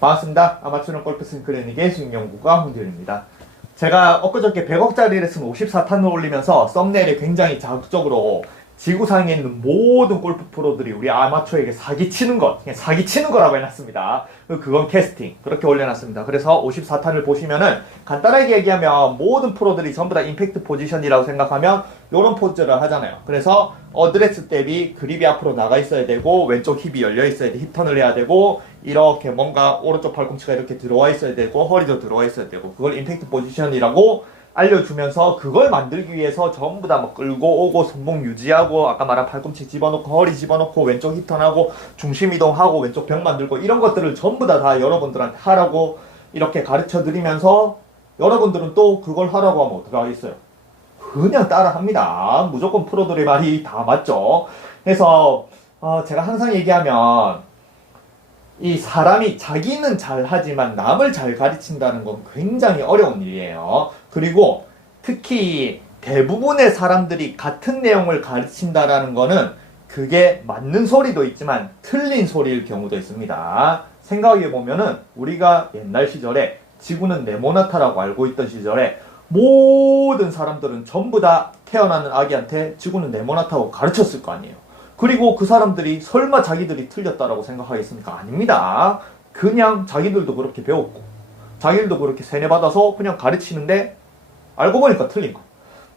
반갑습니다. 아마추어 골프 스윙 클리닉의 스윙연구가 홍길입니다. 제가 엊그저께 100억짜리 레슨 54탄을 올리면서 썸네일에 굉장히 자극적으로 지구상에 있는 모든 골프 프로들이 우리 아마추어에게 사기치는 것, 그냥 사기치는 거라고 해놨습니다. 그건 캐스팅. 그렇게 올려놨습니다. 그래서 54탄을 보시면은 간단하게 얘기하면 모든 프로들이 전부 다 임팩트 포지션이라고 생각하면 이런 포즈를 하잖아요. 그래서 어드레스 탭이 그립이 앞으로 나가 있어야 되고 왼쪽 힙이 열려 있어야 돼. 힙턴을 해야 되고 이렇게 뭔가 오른쪽 팔꿈치가 이렇게 들어와 있어야 되고 허리도 들어와 있어야 되고 그걸 임팩트 포지션이라고 알려주면서 그걸 만들기 위해서 전부 다뭐 끌고 오고 손목 유지하고 아까 말한 팔꿈치 집어넣고 허리 집어넣고 왼쪽 힙턴하고 중심 이동하고 왼쪽 벽 만들고 이런 것들을 전부 다, 다 여러분들한테 하라고 이렇게 가르쳐 드리면서 여러분들은 또 그걸 하라고 하면 어떡하겠어요? 그냥 따라 합니다. 무조건 프로들의 말이 다 맞죠. 그래서 어, 제가 항상 얘기하면 이 사람이 자기는 잘 하지만 남을 잘 가르친다는 건 굉장히 어려운 일이에요. 그리고 특히 대부분의 사람들이 같은 내용을 가르친다라는 거는 그게 맞는 소리도 있지만 틀린 소리일 경우도 있습니다. 생각해 보면은 우리가 옛날 시절에 지구는 네모나타라고 알고 있던 시절에 모든 사람들은 전부 다 태어나는 아기한테 지구는 네모나타고 가르쳤을 거 아니에요. 그리고 그 사람들이 설마 자기들이 틀렸다라고 생각하겠습니까? 아닙니다. 그냥 자기들도 그렇게 배웠고, 자기들도 그렇게 세뇌받아서 그냥 가르치는데, 알고 보니까 틀린 거.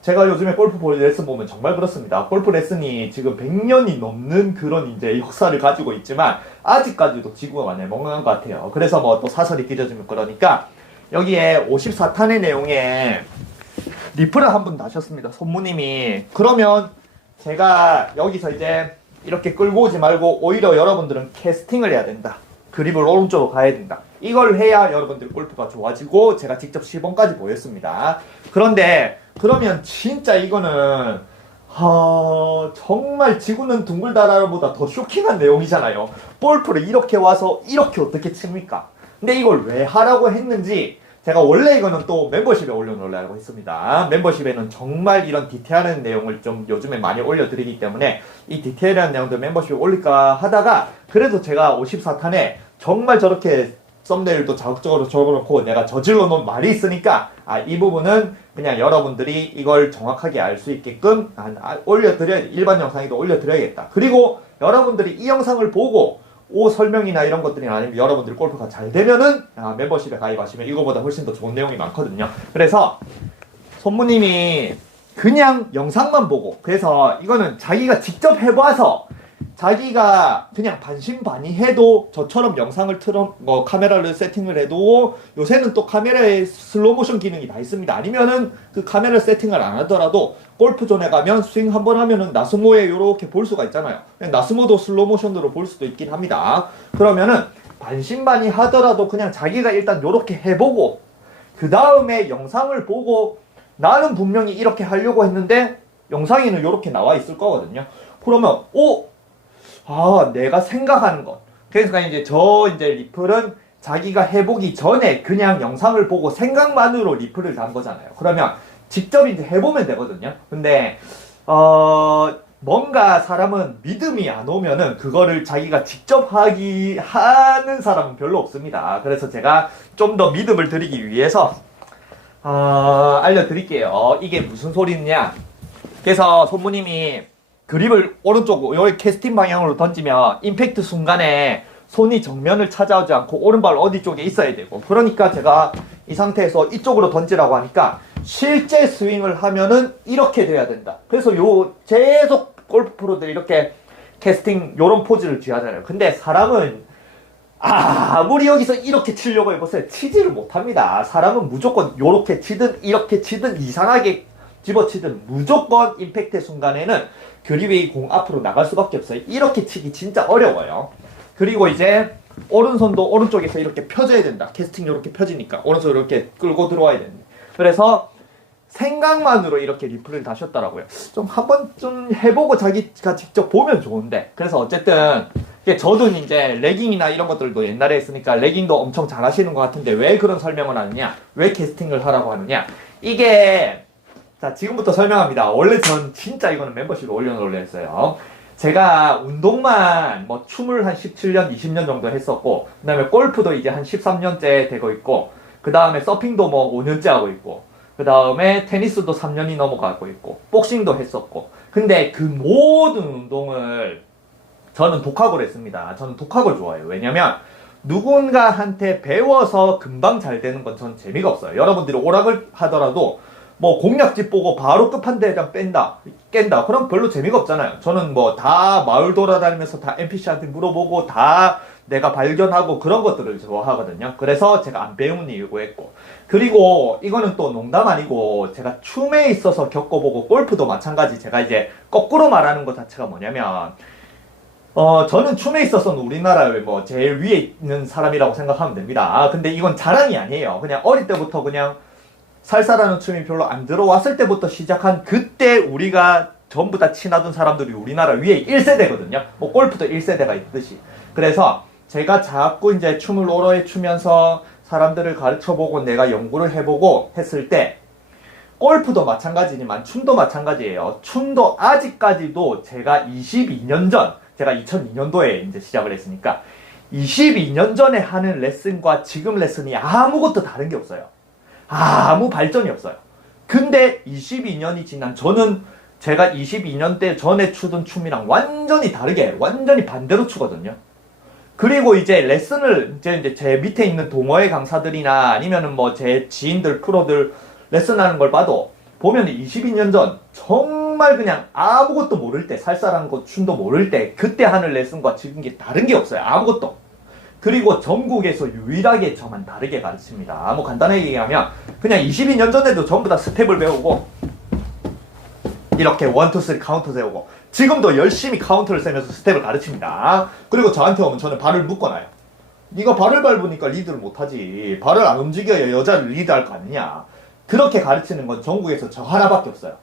제가 요즘에 골프 볼 레슨 보면 정말 그렇습니다. 골프 레슨이 지금 100년이 넘는 그런 이제 역사를 가지고 있지만, 아직까지도 지구가 네모난 것 같아요. 그래서 뭐 또 사설이 끼져지면 그러니까, 여기에 54탄의 내용에 리플을 한 분 다셨습니다. 손무님이. 그러면 제가 여기서 이제 이렇게 끌고 오지 말고 오히려 여러분들은 캐스팅을 해야 된다. 그립을 오른쪽으로 가야 된다. 이걸 해야 여러분들 골프가 좋아지고 제가 직접 시범까지 보였습니다. 그런데 그러면 진짜 이거는 하, 정말 지구는 둥글다라보다 더 쇼킹한 내용이잖아요. 골프를 이렇게 와서 이렇게 어떻게 칩니까? 근데 이걸 왜 하라고 했는지 제가 원래 이거는 또 멤버십에 올려놓으려고 했습니다. 멤버십에는 정말 이런 디테일한 내용을 좀 요즘에 많이 올려드리기 때문에 이 디테일한 내용들 멤버십에 올릴까 하다가 그래도 제가 54탄에 정말 저렇게 썸네일도 자극적으로 적어놓고 내가 저질러 놓은 말이 있으니까 아, 이 부분은 그냥 여러분들이 이걸 정확하게 알 수 있게끔 아, 아, 올려드려 일반 영상에도 올려드려야겠다. 그리고 여러분들이 이 영상을 보고 오 설명이나 이런 것들이 아니면 여러분들 골프가 잘 되면은 아, 멤버십에 가입하시면 이거보다 훨씬 더 좋은 내용이 많거든요. 그래서 손무님이 그냥 영상만 보고 그래서 이거는 자기가 직접 해봐서 자기가 그냥 반신반의해도 저처럼 영상을 틀어 뭐 카메라를 세팅을 해도 요새는 또 카메라에 슬로모션 기능이 다 있습니다. 아니면은 그 카메라 세팅을 안 하더라도 골프존에 가면 스윙 한 번 하면은 나스모에 요렇게 볼 수가 있잖아요. 나스모도 슬로모션으로 볼 수도 있긴 합니다. 그러면은 반신반의 하더라도 그냥 자기가 일단 요렇게 해보고 그 다음에 영상을 보고 나는 분명히 이렇게 하려고 했는데 영상에는 요렇게 나와 있을 거거든요. 그러면 오, 아 내가 생각하는 것. 그래서 이제 저 이제 리플은 자기가 해보기 전에 그냥 영상을 보고 생각만으로 리플을 단 거잖아요. 그러면 직접 이제 해보면 되거든요. 근데 어 뭔가 사람은 믿음이 안 오면은 그거를 자기가 직접 하기 하는 사람은 별로 없습니다. 그래서 제가 좀 더 믿음을 드리기 위해서 어, 알려드릴게요. 이게 무슨 소리냐? 그래서 손무님이 그립을 오른쪽 여기 캐스팅 방향으로 던지면 임팩트 순간에 손이 정면을 찾아오지 않고 오른발 어디 쪽에 있어야 되고 그러니까 제가 이 상태에서 이쪽으로 던지라고 하니까 실제 스윙을 하면은 이렇게 돼야 된다. 그래서 요 계속 골프 프로들이 이렇게 캐스팅 요런 포즈를 취하잖아요. 근데 사람은 아무리 여기서 이렇게 치려고 해보세요. 치지를 못합니다. 사람은 무조건 요렇게 치든 이렇게 치든 이상하게 집어치든 무조건 임팩트 순간에는 그립이 공 앞으로 나갈 수밖에 없어요. 이렇게 치기 진짜 어려워요. 그리고 이제 오른손도 오른쪽에서 이렇게 펴져야 된다. 캐스팅 이렇게 펴지니까 오른손 이렇게 끌고 들어와야 된다. 그래서 생각만으로 이렇게 리플을 다셨더라고요. 좀 한번 좀 해보고 자기가 직접 보면 좋은데. 그래서 어쨌든 저도 이제 레깅이나 이런 것들도 옛날에 했으니까 레깅도 엄청 잘 하시는 것 같은데 왜 그런 설명을 하느냐? 왜 캐스팅을 하라고 하느냐? 이게 자 지금부터 설명합니다. 원래 전 진짜 이거는 멤버십에 올려놓으려 했어요. 제가 운동만 뭐 춤을 한 17년, 20년 정도 했었고, 그 다음에 골프도 이제 한 13년째 되고 있고, 그 다음에 서핑도 뭐 5년째 하고 있고, 그 다음에 테니스도 3년이 넘어가고 있고, 복싱도 했었고, 근데 그 모든 운동을 저는 독학을 했습니다. 저는 독학을 좋아해요. 왜냐면 누군가한테 배워서 금방 잘 되는 건 전 재미가 없어요. 여러분들이 오락을 하더라도 뭐 공략집 보고 바로 끝판대장 뺀다, 깬다. 그럼 별로 재미가 없잖아요. 저는 뭐 다 마을 돌아다니면서 다 NPC한테 물어보고 다 내가 발견하고 그런 것들을 좋아하거든요. 그래서 제가 안 배운 이유고 했고. 그리고 이거는 또 농담 아니고 제가 춤에 있어서 겪어보고 골프도 마찬가지 제가 이제 거꾸로 말하는 것 자체가 뭐냐면 어, 저는 춤에 있어서는 우리나라의 뭐 제일 위에 있는 사람이라고 생각하면 됩니다. 아, 근데 이건 자랑이 아니에요. 그냥 어릴 때부터 그냥 살사라는 춤이 별로 안 들어왔을 때부터 시작한 그때 우리가 전부 다 친하던 사람들이 우리나라 위에 1세대거든요. 뭐 골프도 1세대가 있듯이. 그래서 제가 자꾸 이제 춤을 오로해 추면서 사람들을 가르쳐보고 내가 연구를 해보고 했을 때 골프도 마찬가지지만 춤도 마찬가지예요. 춤도 아직까지도 제가 22년 전, 제가 2002년도에 이제 시작을 했으니까 22년 전에 하는 레슨과 지금 레슨이 아무것도 다른 게 없어요. 아무 발전이 없어요. 근데 22년이 지난 저는 제가 22년 때 전에 추던 춤이랑 완전히 다르게 완전히 반대로 추거든요. 그리고 이제 레슨을 이제, 이제 제 밑에 있는 동호회 강사들이나 아니면은 뭐 제 지인들 프로들 레슨하는 걸 봐도 보면 22년 전 정말 그냥 아무것도 모를 때 살살한 것 춤도 모를 때 그때 하는 레슨과 지금 게 다른 게 없어요. 아무것도. 그리고 전국에서 유일하게 저만 다르게 가르칩니다. 뭐 간단하게 얘기하면 그냥 22년 전에도 전부 다 스텝을 배우고 이렇게 1, 2, 3 카운터 세우고 지금도 열심히 카운터를 세면서 스텝을 가르칩니다. 그리고 저한테 오면 저는 발을 묶어놔요. 네가 발을 밟으니까 리드를 못하지. 발을 안 움직여야 여자를 리드할 거 아니냐. 그렇게 가르치는 건 전국에서 저 하나밖에 없어요.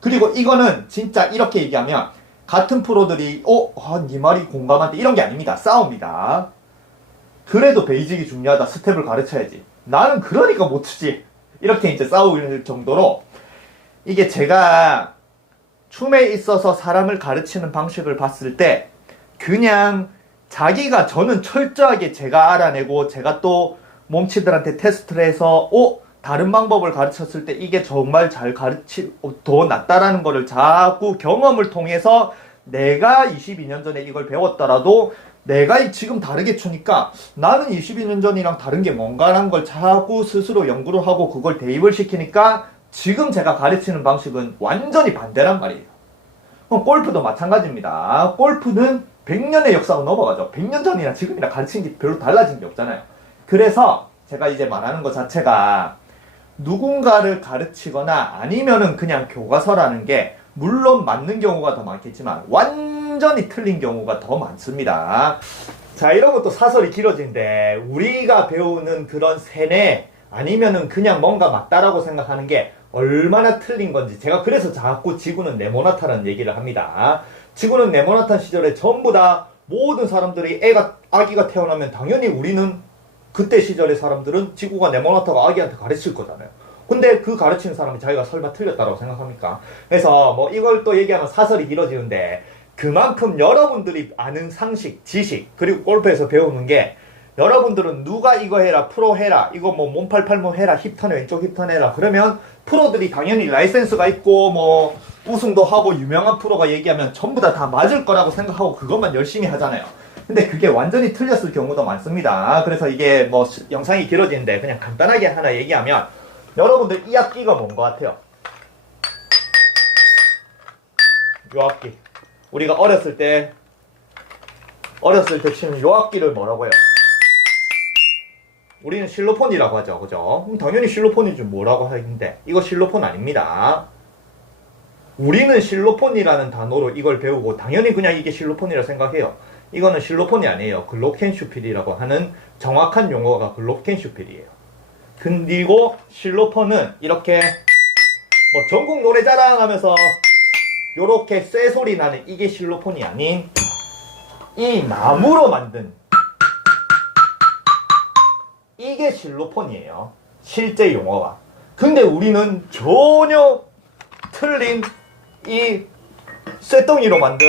그리고 이거는 진짜 이렇게 얘기하면 같은 프로들이 어, 아, 네 말이 공감한데 이런 게 아닙니다. 싸웁니다. 그래도 베이직이 중요하다. 스텝을 가르쳐야지. 나는 그러니까 못 추지. 이렇게 이제 싸울 정도로 이게 제가 춤에 있어서 사람을 가르치는 방식을 봤을 때 그냥 자기가 저는 철저하게 제가 알아내고 제가 또 몸치들한테 테스트를 해서 어 다른 방법을 가르쳤을 때 이게 정말 잘 가르치 더 낫다라는 거를 자꾸 경험을 통해서 내가 22년 전에 이걸 배웠더라도 내가 지금 다르게 추니까 나는 22년 전이랑 다른 게 뭔가라는 걸 자꾸 스스로 연구를 하고 그걸 대입을 시키니까 지금 제가 가르치는 방식은 완전히 반대란 말이에요. 골프도 마찬가지입니다. 골프는 100년의 역사가 넘어가죠. 100년 전이나 지금이나 가르치는 게 별로 달라진 게 없잖아요. 그래서 제가 이제 말하는 것 자체가 누군가를 가르치거나 아니면은 그냥 교과서라는 게 물론 맞는 경우가 더 많겠지만 완 전히 틀린 경우가 더 많습니다. 자, 이런 것도 사설이 길어진데 우리가 배우는 그런 세뇌 아니면은 그냥 뭔가 맞다라고 생각하는 게 얼마나 틀린 건지 제가 그래서 자꾸 지구는 네모나타라는 얘기를 합니다. 지구는 네모나타 시절에 전부 다 모든 사람들이 애가 아기가 태어나면 당연히 우리는 그때 시절의 사람들은 지구가 네모나타가 아기한테 가르칠 거잖아요. 근데 그 가르치는 사람이 자기가 설마 틀렸다고 생각합니까? 그래서 뭐 이걸 또 얘기하면 사설이 길어지는데 그만큼 여러분들이 아는 상식, 지식, 그리고 골프에서 배우는 게 여러분들은 누가 이거 해라, 프로 해라, 이거 뭐 몸팔 팔몸 해라, 힙턴 왼쪽 힙턴 해라. 그러면 프로들이 당연히 라이센스가 있고 뭐 우승도 하고 유명한 프로가 얘기하면 전부 다 다 맞을 거라고 생각하고 그것만 열심히 하잖아요. 근데 그게 완전히 틀렸을 경우도 많습니다. 그래서 이게 뭐 시- 영상이 길어지는데 그냥 간단하게 하나 얘기하면 여러분들 이 악기가 뭔 것 같아요? 요 악기. 우리가 어렸을 때 어렸을 때 치는 요 악기를 뭐라고 해요? 우리는 실로폰이라고 하죠. 그죠? 그럼 당연히 실로폰이지 뭐라고 하는데 이거 실로폰 아닙니다. 우리는 실로폰이라는 단어로 이걸 배우고 당연히 그냥 이게 실로폰이라 생각해요. 이거는 실로폰이 아니에요. 글로켄슈필이라고 하는 정확한 용어가 글로켄슈필이에요. 그리고 실로폰은 이렇게 뭐 전국 노래 자랑 하면서 요렇게 쇠소리 나는 이게 실로폰이 아닌 이 나무로 만든 이게 실로폰이에요. 실제 용어가. 근데 우리는 전혀 틀린 이 쇠덩이로 만든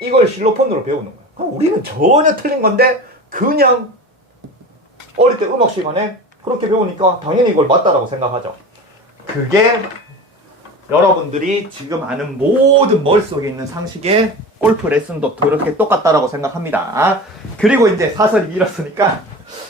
이걸 실로폰으로 배우는 거야. 그럼 우리는 전혀 틀린 건데 그냥 어릴 때 음악 시간에 그렇게 배우니까 당연히 이걸 맞다라고 생각하죠. 그게 여러분들이 지금 아는 모든 머릿속에 있는 상식의 골프 레슨도 그렇게 똑같다라고 생각합니다. 그리고 이제 사설이 길었으니까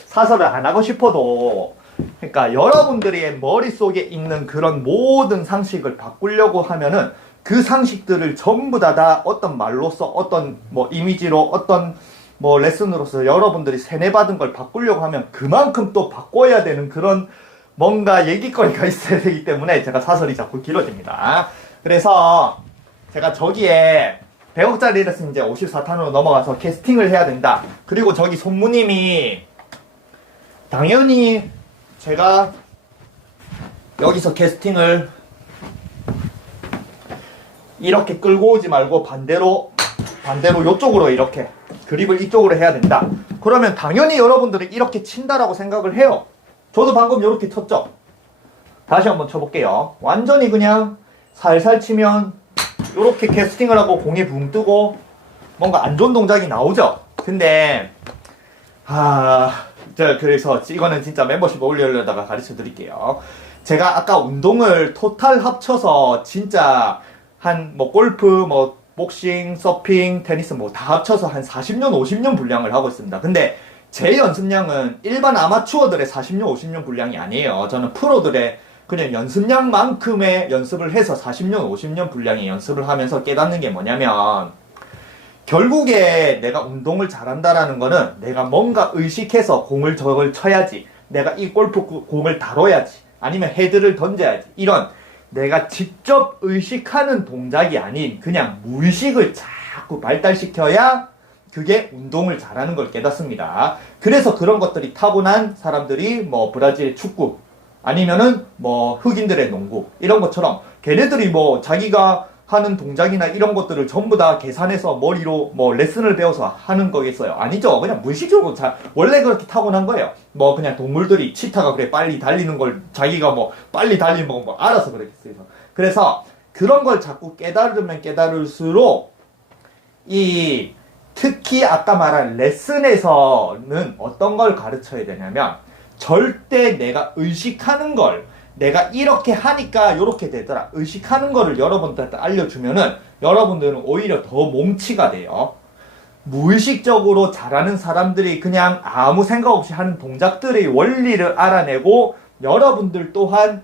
사설을 안 하고 싶어도 그러니까 여러분들의 머릿속에 있는 그런 모든 상식을 바꾸려고 하면은 그 상식들을 전부 다, 다 어떤 말로써 어떤 뭐 이미지로 어떤 뭐 레슨으로서 여러분들이 세뇌받은 걸 바꾸려고 하면 그만큼 또 바꿔야 되는 그런 뭔가 얘기거리가 있어야 되기 때문에 제가 사설이 자꾸 길어집니다. 그래서 제가 저기에 100억짜리 레슨 이제 54탄으로 넘어가서 캐스팅을 해야 된다. 그리고 저기 손무님이 당연히 제가 여기서 캐스팅을 이렇게 끌고 오지 말고 반대로 반대로 이쪽으로 이렇게 그립을 이쪽으로 해야 된다. 그러면 당연히 여러분들은 이렇게 친다라고 생각을 해요. 저도 방금 이렇게 쳤죠. 다시 한번 쳐볼게요. 완전히 그냥 살살 치면 이렇게 캐스팅을 하고 공이 붕 뜨고 뭔가 안 좋은 동작이 나오죠. 근데 아, 저 그래서 이거는 진짜 멤버십 올리려다가 가르쳐 드릴게요. 제가 아까 운동을 토탈 합쳐서 진짜 한 뭐 골프, 뭐 복싱, 서핑, 테니스 뭐 다 합쳐서 한 40년, 50년 분량을 하고 있습니다. 근데 제 연습량은 일반 아마추어들의 40년, 50년 분량이 아니에요. 저는 프로들의 그냥 연습량만큼의 연습을 해서 40년, 50년 분량의 연습을 하면서 깨닫는 게 뭐냐면 결국에 내가 운동을 잘한다라는 거는 내가 뭔가 의식해서 공을 저걸 쳐야지. 내가 이 골프 구- 공을 다뤄야지. 아니면 헤드를 던져야지. 이런 내가 직접 의식하는 동작이 아닌 그냥 무의식을 자꾸 발달시켜야 그게 운동을 잘하는 걸 깨닫습니다. 그래서 그런 것들이 타고난 사람들이 뭐 브라질 축구 아니면은 뭐 흑인들의 농구 이런 것처럼 걔네들이 뭐 자기가 하는 동작이나 이런 것들을 전부 다 계산해서 머리로 뭐 레슨을 배워서 하는 거겠어요? 아니죠. 그냥 무의식적으로 자, 원래 그렇게 타고난 거예요. 뭐 그냥 동물들이 치타가 그래 빨리 달리는 걸 자기가 뭐 빨리 달리는 거뭐 알아서 그랬겠어요. 그래서 그런 걸 자꾸 깨달으면 깨달을수록 이 특히 아까 말한 레슨에서는 어떤 걸 가르쳐야 되냐면 절대 내가 의식하는 걸 내가 이렇게 하니까 이렇게 되더라. 의식하는 거를 여러분들한테 알려주면은 여러분들은 오히려 더 몸치가 돼요. 무의식적으로 잘하는 사람들이 그냥 아무 생각 없이 하는 동작들의 원리를 알아내고 여러분들 또한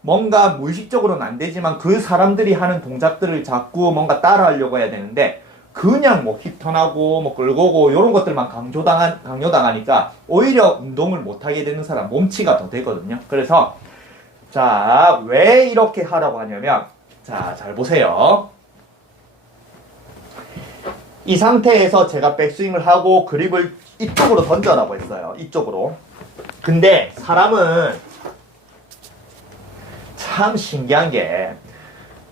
뭔가 무의식적으로는 안 되지만 그 사람들이 하는 동작들을 자꾸 뭔가 따라하려고 해야 되는데 그냥 뭐 힙턴하고 뭐 끌고고 이런 것들만 강조당한 강요당하니까 오히려 운동을 못 하게 되는 사람 몸치가 더 되거든요. 그래서 자 왜 이렇게 하라고 하냐면 자 잘 보세요. 이 상태에서 제가 백스윙을 하고 그립을 이쪽으로 던져라고 했어요. 이쪽으로. 근데 사람은 참 신기한 게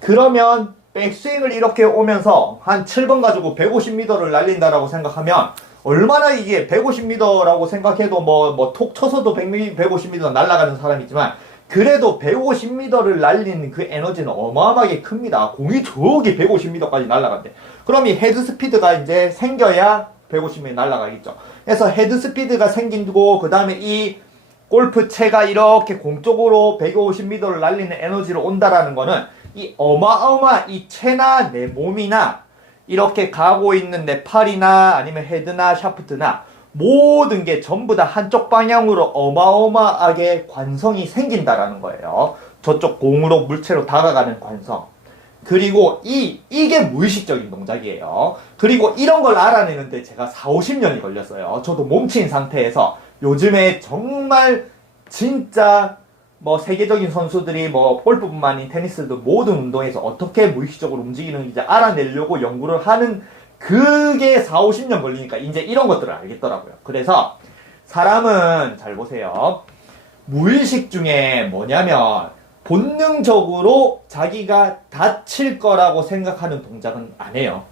그러면 백스윙을 이렇게 오면서 한 7번 가지고 150m를 날린다라고 생각하면 얼마나 이게 150m라고 생각해도 뭐 뭐 톡 쳐서도 100m, 150m 날아가는 사람이 있지만 그래도 150m를 날리는 그 에너지는 어마어마하게 큽니다. 공이 저기 150m까지 날아간대. 그럼 이 헤드 스피드가 이제 생겨야 150m 날아가겠죠. 그래서 헤드 스피드가 생기고 그 다음에 이 골프채가 이렇게 공 쪽으로 150m를 날리는 에너지로 온다라는 거는 이 어마어마 이 채나 내 몸이나 이렇게 가고 있는 내 팔이나 아니면 헤드나 샤프트나 모든 게 전부 다 한쪽 방향으로 어마어마하게 관성이 생긴다라는 거예요. 저쪽 공으로 물체로 다가가는 관성. 그리고 이 이게 무의식적인 동작이에요. 그리고 이런 걸 알아내는데 제가 4, 50년이 걸렸어요. 저도 몸치인 상태에서 요즘에 정말 진짜 뭐 세계적인 선수들이 뭐 골프뿐만 아닌 테니스도 모든 운동에서 어떻게 무의식적으로 움직이는지 알아내려고 연구를 하는 그게 4, 50년 걸리니까 이제 이런 것들을 알겠더라고요. 그래서 사람은 잘 보세요. 무의식 중에 뭐냐면 본능적으로 자기가 다칠 거라고 생각하는 동작은 안 해요.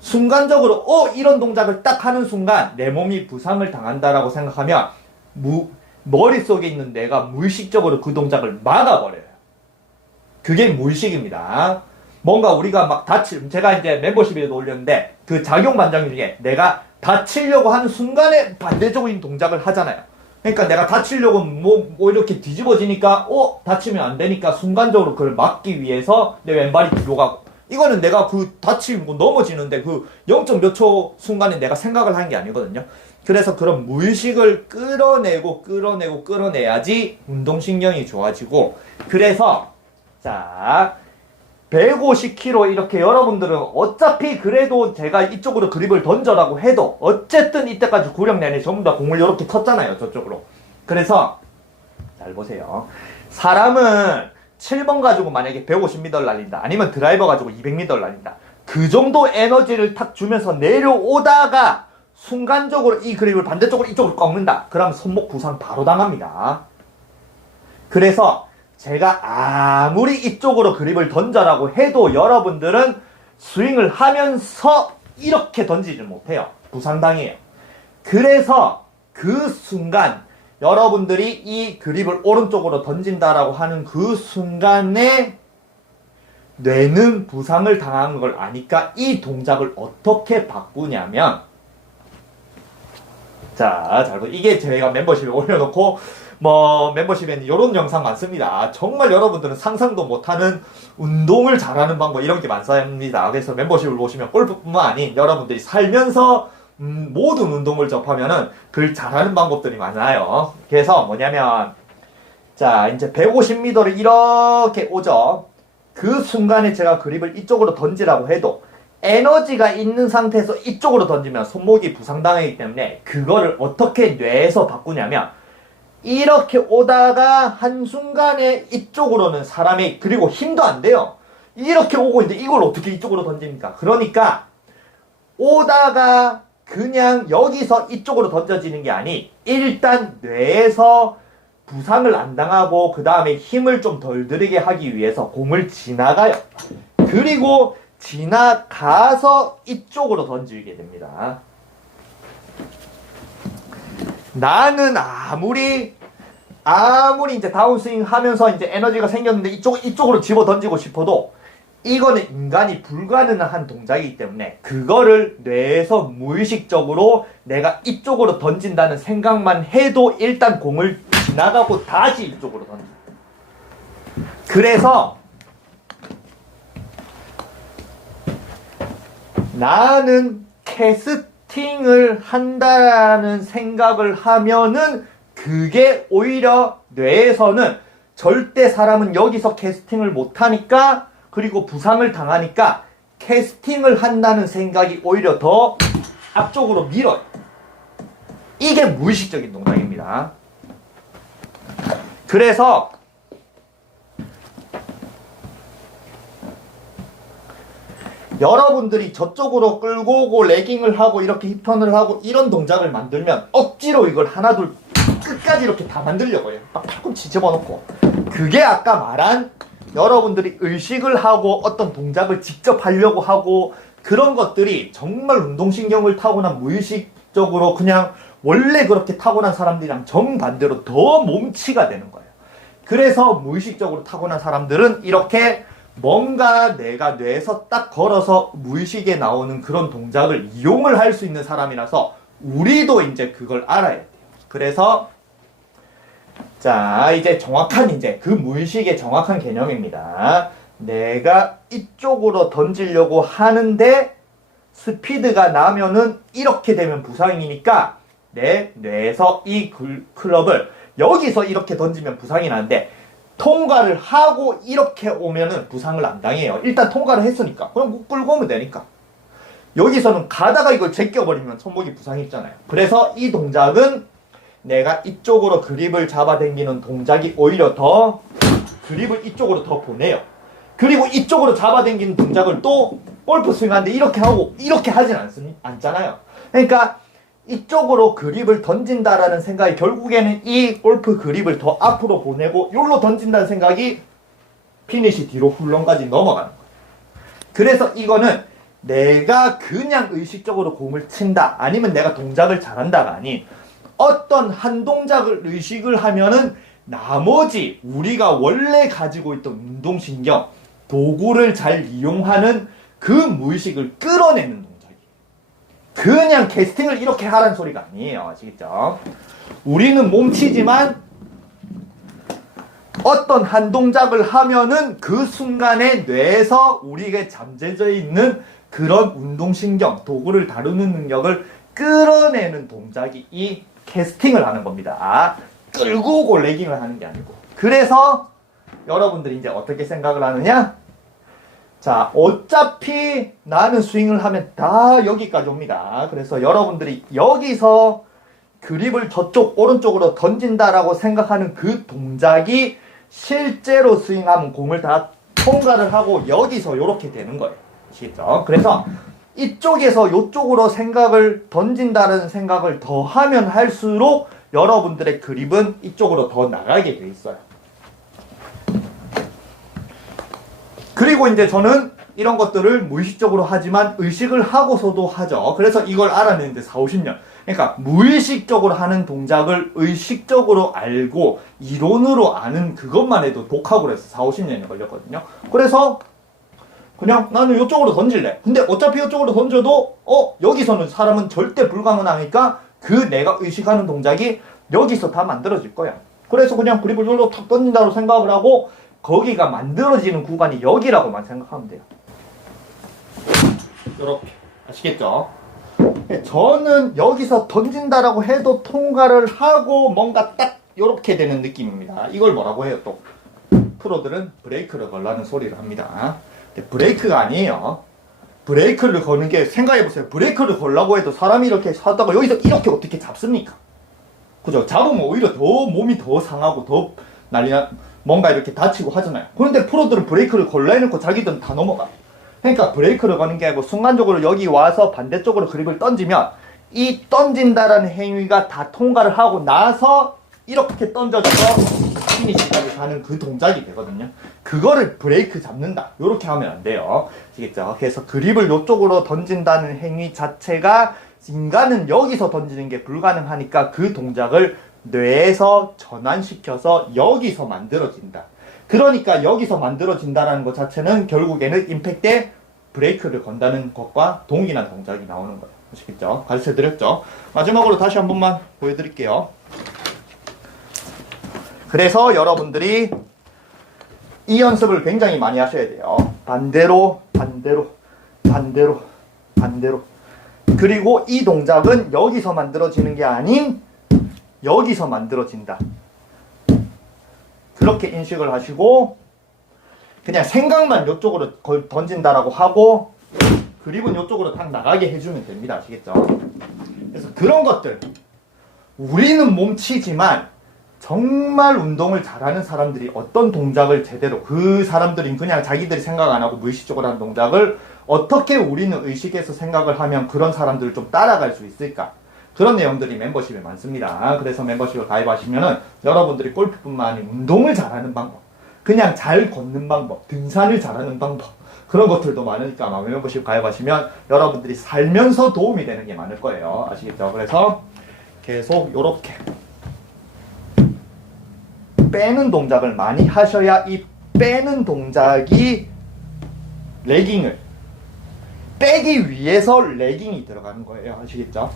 순간적으로 어 이런 동작을 딱 하는 순간 내 몸이 부상을 당한다라고 생각하면 무, 머릿속에 있는 내가 무의식적으로 그 동작을 막아버려요. 그게 무의식입니다. 뭔가 우리가 막 다치, 제가 이제 멤버십에도 올렸는데 그 작용 반장 중에 내가 다치려고 하는 순간에 반대적인 동작을 하잖아요. 그러니까 내가 다치려고 뭐, 뭐 이렇게 뒤집어지니까 어 다치면 안 되니까 순간적으로 그걸 막기 위해서 내 왼발이 뒤로 가고 이거는 내가 그 다치고 넘어지는데 그 0. 몇 초 순간에 내가 생각을 한게 아니거든요. 그래서 그런 무의식을 끌어내고 끌어내고 끌어내야지 운동신경이 좋아지고. 그래서 자 150kg 이렇게 여러분들은 어차피 그래도 제가 이쪽으로 그립을 던져라고 해도 어쨌든 이때까지 구력 내내 전부 다 공을 이렇게 쳤잖아요 저쪽으로. 그래서 잘 보세요. 사람은 7번 가지고 만약에 150m를 날린다 아니면 드라이버 가지고 200m를 날린다 그 정도 에너지를 탁 주면서 내려오다가 순간적으로 이 그립을 반대쪽으로 이쪽으로 꺾는다 그럼 손목 부상 바로 당합니다 그래서 제가 아무리 이쪽으로 그립을 던져라고 해도 여러분들은 스윙을 하면서 이렇게 던지지 못해요. 부상당해요. 그래서 그 순간 여러분들이 이 그립을 오른쪽으로 던진다라고 하는 그 순간에 뇌는 부상을 당한 걸 아니까 이 동작을 어떻게 바꾸냐면 자, 잘 보. 이게 제가 멤버십에 올려놓고 뭐 멤버십에는 이런 영상 많습니다. 정말 여러분들은 상상도 못하는 운동을 잘하는 방법 이런 게 많습니다. 그래서 멤버십을 보시면 골프뿐만 아닌 여러분들이 살면서 음, 모든 운동을 접하면은 그 잘하는 방법들이 많아요. 그래서 뭐냐면 자 이제 150m를 이렇게 오죠. 그 순간에 제가 그립을 이쪽으로 던지라고 해도 에너지가 있는 상태에서 이쪽으로 던지면 손목이 부상당하기 때문에 그거를 어떻게 뇌에서 바꾸냐면 이렇게 오다가 한순간에 이쪽으로는 사람이 그리고 힘도 안 돼요. 이렇게 오고 있는데 이걸 어떻게 이쪽으로 던집니까? 그러니까 오다가 그냥 여기서 이쪽으로 던져지는 게 아니 일단 뇌에서 부상을 안 당하고 그 다음에 힘을 좀 덜 들이게 하기 위해서 공을 지나가요. 그리고 지나가서 이쪽으로 던지게 됩니다. 나는 아무리 아무리 이제 다운스윙 하면서 이제 에너지가 생겼는데 이쪽 이쪽으로 집어 던지고 싶어도 이거는 인간이 불가능한 동작이기 때문에 그거를 뇌에서 무의식적으로 내가 이쪽으로 던진다는 생각만 해도 일단 공을 지나가고 다시 이쪽으로 던져. 그래서 나는 캐스팅을 한다는 생각을 하면은 그게 오히려 뇌에서는 절대 사람은 여기서 캐스팅을 못하니까 그리고 부상을 당하니까 캐스팅을 한다는 생각이 오히려 더 앞쪽으로 밀어요. 이게 무의식적인 동작입니다. 그래서 여러분들이 저쪽으로 끌고 오고 레깅을 하고 이렇게 힙턴을 하고 이런 동작을 만들면 억지로 이걸 하나둘 끝까지 이렇게 다 만들려고 해요. 막 팔꿈치 집어넣고. 그게 아까 말한 여러분들이 의식을 하고 어떤 동작을 직접 하려고 하고 그런 것들이 정말 운동신경을 타고난 무의식적으로 그냥 원래 그렇게 타고난 사람들이랑 정반대로 더 몸치가 되는 거예요. 그래서 무의식적으로 타고난 사람들은 이렇게 뭔가 내가 뇌에서 딱 걸어서 무의식에 나오는 그런 동작을 이용을 할 수 있는 사람이라서 우리도 이제 그걸 알아야 돼요. 그래서 자 이제 정확한 이제 그 무의식의 정확한 개념입니다. 내가 이쪽으로 던지려고 하는데 스피드가 나면은 이렇게 되면 부상이니까 내 뇌에서 이 글- 클럽을 여기서 이렇게 던지면 부상이 나는데 통과를 하고 이렇게 오면은 부상을 안 당해요. 일단 통과를 했으니까. 그럼 끌고 오면 되니까. 여기서는 가다가 이걸 제껴버리면 손목이 부상이 있잖아요. 그래서 이 동작은 내가 이쪽으로 그립을 잡아당기는 동작이 오히려 더 그립을 이쪽으로 더 보내요. 그리고 이쪽으로 잡아당기는 동작을 또 골프 스윙하는데 이렇게 하고 이렇게 하진 않잖아요. 그러니까 이쪽으로 그립을 던진다라는 생각이 결국에는 이 골프 그립을 더 앞으로 보내고 여기로 던진다는 생각이 피니시 뒤로 훌렁까지 넘어가는 거예요. 그래서 이거는 내가 그냥 의식적으로 공을 친다 아니면 내가 동작을 잘한다가 아닌 어떤 한 동작을 의식을 하면은 나머지 우리가 원래 가지고 있던 운동신경 도구를 잘 이용하는 그 무의식을 끌어내는 동작이에요. 그냥 캐스팅을 이렇게 하라는 소리가 아니에요. 아시겠죠? 우리는 몸치지만 어떤 한 동작을 하면은 그 순간에 뇌에서 우리에게 잠재져 있는 그런 운동신경, 도구를 다루는 능력을 끌어내는 동작이 이 캐스팅을 하는 겁니다. 끌고 오고 레깅을 하는 게 아니고. 그래서 여러분들이 이제 어떻게 생각을 하느냐? 자, 어차피 나는 스윙을 하면 다 여기까지 옵니다. 그래서 여러분들이 여기서 그립을 저쪽 오른쪽으로 던진다라고 생각하는 그 동작이 실제로 스윙하면 공을 다 통과를 하고 여기서 이렇게 되는 거예요. 아시겠죠? 그래서 이쪽에서 이쪽으로 생각을 던진다는 생각을 더 하면 할수록 여러분들의 그립은 이쪽으로 더 나가게 돼 있어요. 그리고 이제 저는 이런 것들을 무의식적으로 하지만 의식을 하고서도 하죠. 그래서 이걸 알아내는데 4, 50년. 그러니까 무의식적으로 하는 동작을 의식적으로 알고 이론으로 아는 그것만 해도 독학으로 해서 4, 50년이 걸렸거든요. 그래서 그냥 나는 이쪽으로 던질래. 근데 어차피 이쪽으로 던져도 어 여기서는 사람은 절대 불가능하니까 그 내가 의식하는 동작이 여기서 다 만들어질 거야. 그래서 그냥 그립을 여기로 탁 던진다고 생각을 하고 거기가 만들어지는 구간이 여기라고만 생각하면 돼요. 이렇게 아시겠죠? 저는 여기서 던진다라고 해도 통과를 하고 뭔가 딱 이렇게 되는 느낌입니다. 이걸 뭐라고 해요 또? 프로들은 브레이크를 걸라는 소리를 합니다. 브레이크가 아니에요. 브레이크를 거는 게 생각해보세요. 브레이크를 걸라고 해도 사람이 이렇게 하다가 여기서 이렇게 어떻게 잡습니까? 그죠? 잡으면 오히려 더 몸이 더 상하고 더 난리나 뭔가 이렇게 다치고 하잖아요. 그런데 프로들은 브레이크를 걸라 해놓고 자기들은 다 넘어가. 그러니까 브레이크를 거는 게 아니고 순간적으로 여기 와서 반대쪽으로 그립을 던지면 이 던진다라는 행위가 다 통과를 하고 나서 이렇게 던져져서 피니시까지 가는 그 동작이 되거든요. 그거를 브레이크 잡는다. 이렇게 하면 안 돼요. 아시겠죠? 그래서 그립을 이쪽으로 던진다는 행위 자체가 인간은 여기서 던지는 게 불가능하니까 그 동작을 뇌에서 전환시켜서 여기서 만들어진다. 그러니까 여기서 만들어진다라는 것 자체는 결국에는 임팩트에 브레이크를 건다는 것과 동일한 동작이 나오는 거예요. 아시겠죠? 가르쳐 드렸죠? 마지막으로 다시 한 번만 보여드릴게요. 그래서 여러분들이 이 연습을 굉장히 많이 하셔야 돼요. 반대로, 반대로, 반대로, 반대로. 그리고 이 동작은 여기서 만들어지는 게 아닌 여기서 만들어진다. 그렇게 인식을 하시고 그냥 생각만 이쪽으로 걸- 던진다라고 하고 그립은 이쪽으로 딱 나가게 해주면 됩니다. 아시겠죠? 그래서 그런 것들 우리는 몸치지만 정말 운동을 잘하는 사람들이 어떤 동작을 제대로 그 사람들은 그냥 자기들이 생각 안 하고 무의식적으로 하는 동작을 어떻게 우리는 의식해서 생각을 하면 그런 사람들을 좀 따라갈 수 있을까? 그런 내용들이 멤버십에 많습니다. 그래서 멤버십을 가입하시면은 여러분들이 골프뿐만 아니라 운동을 잘하는 방법, 그냥 잘 걷는 방법, 등산을 잘하는 방법, 그런 것들도 많으니까 아마 멤버십 가입하시면 여러분들이 살면서 도움이 되는 게 많을 거예요. 아시겠죠? 그래서 계속 요렇게 빼는 동작을 많이 하셔야 이 빼는 동작이 레깅을 빼기 위해서 레깅이 들어가는 거예요. 아시겠죠?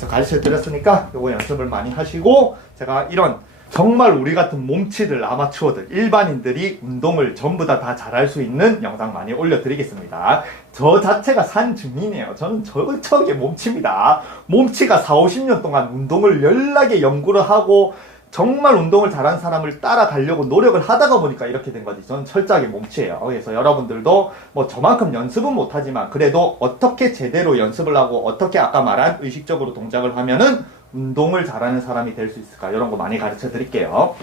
그래서 가르쳐 드렸으니까 요거 연습을 많이 하시고 제가 이런 정말 우리 같은 몸치들 아마추어들 일반인들이 운동을 전부 다 다 잘할 수 있는 영상 많이 올려드리겠습니다. 저 자체가 산 증인이에요. 저는 저쪽에 몸치입니다. 몸치가 4, 50년 동안 운동을 연락에 연구를 하고 정말 운동을 잘하는 사람을 따라가려고 노력을 하다가 보니까 이렇게 된 거지. 저는 철저하게 몸치예요. 그래서 여러분들도 뭐 저만큼 연습은 못하지만 그래도 어떻게 제대로 연습을 하고 어떻게 아까 말한 의식적으로 동작을 하면은 운동을 잘하는 사람이 될 수 있을까 이런 거 많이 가르쳐 드릴게요.